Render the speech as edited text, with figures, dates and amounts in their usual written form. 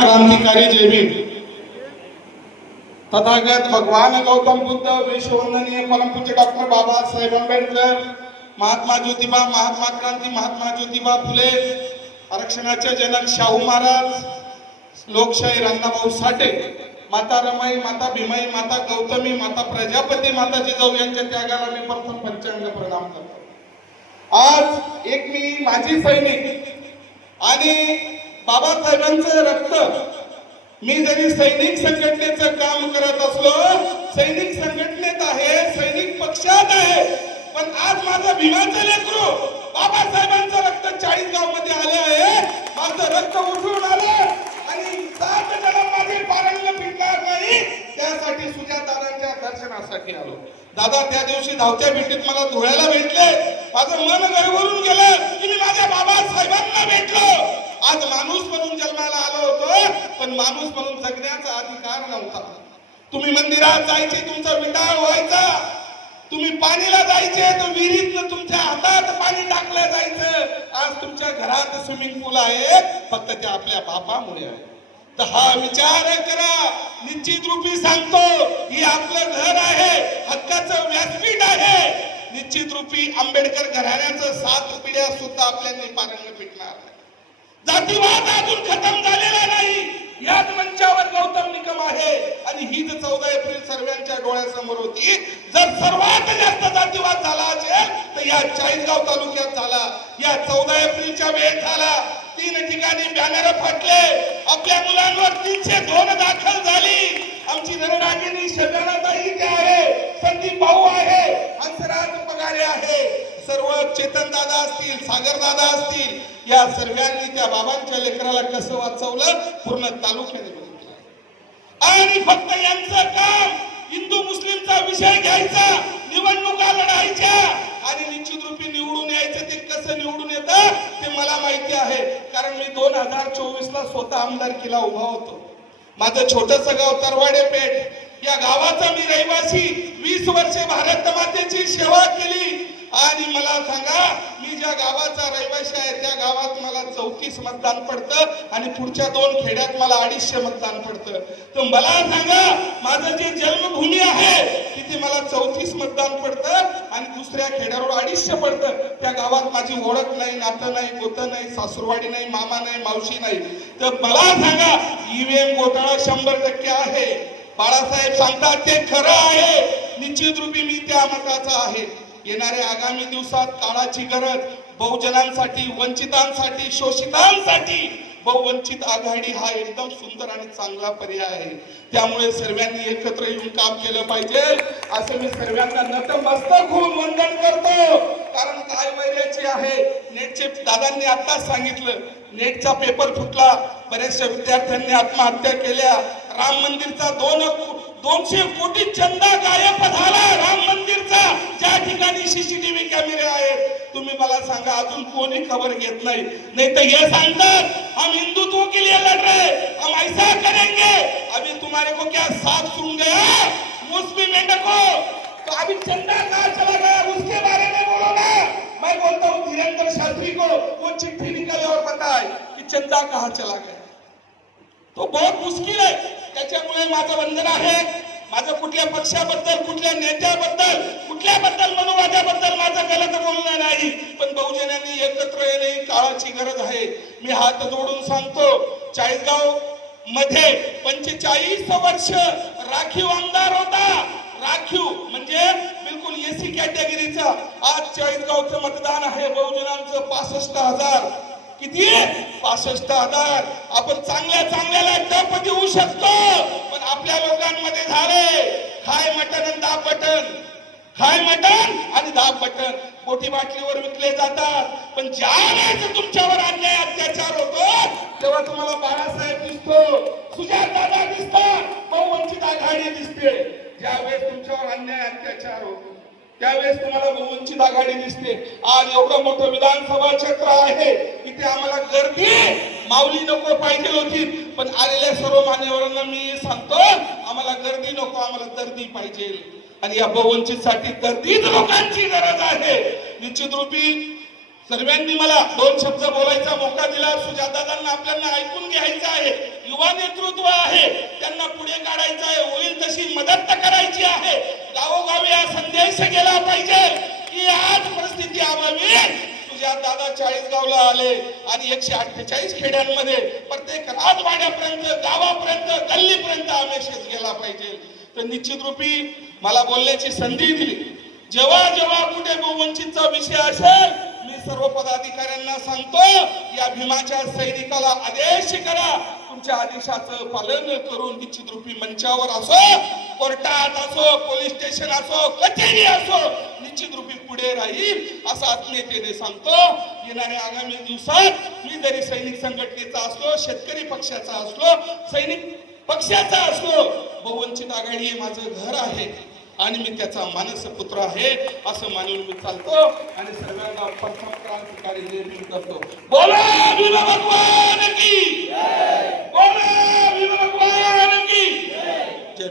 क्रांतिकारी जय भीम। तथागत भगवान गौतम बुद्ध, विश्ववंदनीय परमपूज्य डॉक्टर बाबासाहेब आंबेडकर, महात्मा ज्योतिबा, महात्मा क्रांती, महात्मा ज्योतिबा फुले, आरक्षणाचे जनक शाहू महाराज, लोकशाही अण्णाभाऊ साठे, माता रमाई, माता भीमाई, माता गौतमी, माता प्रजापती, माता जिजाऊ यांच्या त्यागाला मी प्रथम पंचांग प्रणाम करतो। आज एक मी माजी सैनिक आणि बाबासाहेबांचं रक्त, मी जरी सैनिक संघटनेचं काम करत असलो, सैनिक संघटनेत आहे, सैनिक पक्षात आहे, पण आज माझं भीमाचं लेकरू बाबासाहेबांचं रक्त 40 गाव मध्ये आले आहे। माझं रक्त उठून आलं आणि 7 जन्म माझे पारंग फिटणार नाही, त्यासाठी सुजातादांच्या दर्शनासाठी आलो। दादा त्या दिवशी धावत्या भेटीत मला धुळ्याला भेटले, माझं मन गरवरून गेलं की मी माझ्या बाबासाहेबांना भेटलो। आज माणूस म्हणून जन्माला आलो होतो, पण माणूस म्हणून जगण्याचा अधिकार नव्हता। तुम्ही मंदिरात जायचे, तुमचा विटाळ व्हायचा, तुम्ही पाणीला जायचे तर विहिरीत तुमच्या हातात पाणी टाकलं जायचं। आज तुमच्या घरात स्विमिंग पूल आहे, फक्त ते आपल्या बापामुळे आहे। तर हा विचार करा, निश्चित रूपी सांगतो, ही आपलं घर आहे, हक्काचं व्यासपीठ आहे। निश्चित रूपी आंबेडकर घराण्याचं 7 पिढ्या सुद्धा आपल्याला पारंग पिटणार नाही। जातीवाद अजून खतम झालेला नाही, याच मंचावर गौतम निकम आहे आणि हीच 14 एप्रिल सर्वांच्या डोळ्यासमोर होती। जर सर्वात जास्त जातीवाद झाला असेल तर या 40गाव तालुक्यात झाला, या 14 एप्रिलच्या वेळेस झाला। 3 ठिकाणी बॅनर फाटले, आपल्या मुलांवर 302 दाखल झाली। आमची नरनागिनी शबनाताई इथे आहे, संदीप भाऊ आहे, हंसराज पगारे आहे, सर्व चेतन दादा असतील, सागर दादा असतील, या सर्वांनी त्या बाबांच्या लेकराला कसं वाचवलं पूर्ण तालुक्याने बघितलं। आणि फक्त यांचं काम हिंदू मुस्लिमचा विषय घ्यायचा, निवडणुका लढायच्या आणि निश्चित रूपी निवडून यायचं। ते कसं निवडून येतं ते मला माहिती आहे, कारण मी 2024 ला स्वतः आमदारकीला उभा होतो। माझं छोटंसं गाव तरवाडे पेठ, या गावाचा मी रहिवासी, 20 वर्षे भारत मातेची सेवा केली। आणि मला सांगा, मी ज्या गावाचा रहिवासी आहे त्या गावात मला 34 मतदान पडतं आणि पुढच्या 2 खेड्यात मला 250 मतदान पडतं। तर मला सांगा, माझं जे जन्मभूमी आहे तिथे मला 34 मतदान पडतं आणि दुसऱ्या खेड्यावर 250 पडतं। त्या गावात माझी ओळख नाही, नातं नाही, गोतं नाही, सासूरवाडी नाही, मामा नाही, मावशी नाही। तर मला सांगा, ईव्हीएम घोटाळा 100% आहे। बाळासाहेब सांगतात ते खरं आहे, निश्चित रूपी मी त्या मताचा आहे। येणाऱ्या आगामी दिवसात काळाची गरज बहुजनांसाठी, वंचितांसाठी, शोषितांसाठी बहुवंचित आघाडी हा एकदम सुंदर आणि चांगला पर्याय आहे। त्यामुळे सर्वांनी एकत्र येऊन काम केलं पाहिजे, असं मी सर्वांना नतमस्तक होऊन वंदन करतो। कारण काय वैराची आहे, नेटचे दादांनी आताच सांगितलं, नेटचा पेपर फुटला, बऱ्याचशा विद्यार्थ्यांनी आत्महत्या केल्या, राम मंदिरचा 200 कोटी चंदा गायब झाला, राम मंदिरचा, ज्या ठिकाणी सीसीटीव्ही कॅमेरे आहेत। तुम्ही मला सांगा, अजून कोणी खबर घेत नाही। नहीं तो ये सांगतात, हम हिंदुत्व के लिए लड़ रहे, हम ऐसा करेंगे, अभी तुम्हारे को क्या साथ सुन गया मुस्लिम मेंढको, तो अभी चंदा कहाँ चला गया उसके बारे में बोलो ना। मैं बोलता हूँ धीरेन्द्र शास्त्री को वो चिट्ठी निकाले और बताए कि चंदा कहाँ चला गया। तो बहुत मुश्किल है। त्याच्यामुळे माझं वंदन आहे, माझं कुठल्या पक्षाबद्दल, कुठल्या नेत्याबद्दल, कुठल्याबद्दल मनोवाद्याबद्दल माझं गलत बोलणं नाही, पण बहुजनांनी एकत्र येणे काळाची गरज आहे। मी हात जोडून सांगतो, 40गाव मध्ये 45 वर्ष राखीव आमदार होता, राखीव म्हणजे बिलकुल एसी कॅटेगरीचा। आज 40गावचं मतदान आहे बहुजनांचं 65,000, किती 65,000। आपण चांगल्याला टप देऊ शकतो, पण आपल्या लोकांमध्ये झाले खाय मटन आणि दाब बटन, खाय मटन आणि दाब बटन, मोठी बाटलीवर विकले जातात। पण ज्या वेळेस तुमच्यावर अन्याय अत्याचार होतो तेव्हा तुम्हाला बाळासाहेब दिसतो, सुजातदादा दिसतात, बहुवंचित आघाडी दिसते। ज्यावेळेस तुमच्यावर अन्याय अत्याचार होतो त्यावेळेस तुम्हाला बहुवंचित आघाडी दिसते। आज एवढं मोठं विधानसभा क्षेत्र आहे, इथे आम्हाला गर्दी माऊली नको पाहिजे होती, पण आलेल्या सर्व मान्यवरांना मी सांगतो, आम्हाला गर्दी नको, आम्हाला दर्दी पाहिजे। आणि या बहुवंचित साठी दर्दीच लोकांची गरज आहे। निश्चित रूपी सर्वांनी मला 2 शब्द बोलायचा मौका दिला। सुजातादांना आपल्याला ऐकून घ्यायचं आहे, युवा आणि 148 खेड्यांमध्ये प्रत्येक राजवाड्यापर्यंत, गावापर्यंत, गल्लीपर्यंत हा मेसेज गेला पाहिजे. तर निश्चित रूपी मला बोलण्याची संधी दिली. जेव्हा जेव्हा कुठे बहुवंचितचा विषय असेल, मी सर्व पदाधिकाऱ्यांना सांगतो, या भीमाच्या सैनिकाला आदेश करा. तुमच्या आदेशाचं पालन करून निश्चित रूपी मंचावर असो, कोर्टात असो, पोलीस स्टेशन असो, कचेरी असो, निश्चित रूपी पुढे राहील असं आत्मीयतेने सांगतो. येणाऱ्या आगामी दिवसात मी जरी सैनिक संघटनेचा असलो, शेतकरी पक्षाचा असलो, सैनिक पक्षाचा असलो, बहुवंचित आघाडी हे माझं घर आहे आणि मी त्याचा मानस पुत्र आहे असं मानून मी चालतो आणि सर्वांना प्रथम क्रांतिकारी निर्मित करतो. बोला भीमा भगवान की, बोला भीमा भगवान की जय.